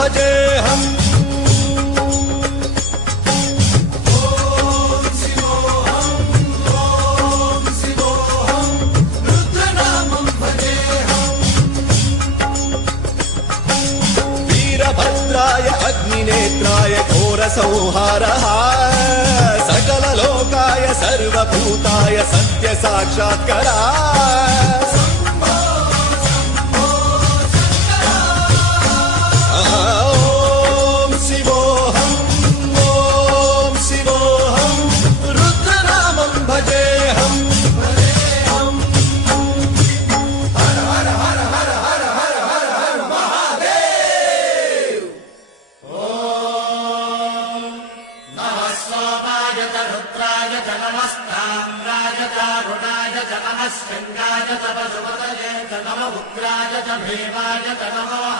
भजेऽहम् वीरभद्राय अग्निनेत्राय घोरसंहारः सकललोकाय सर्वभूताय सत्यसाक्षात्करा शृंगाय च पशुपतये च नमः उग्राय च भीमाय च नमः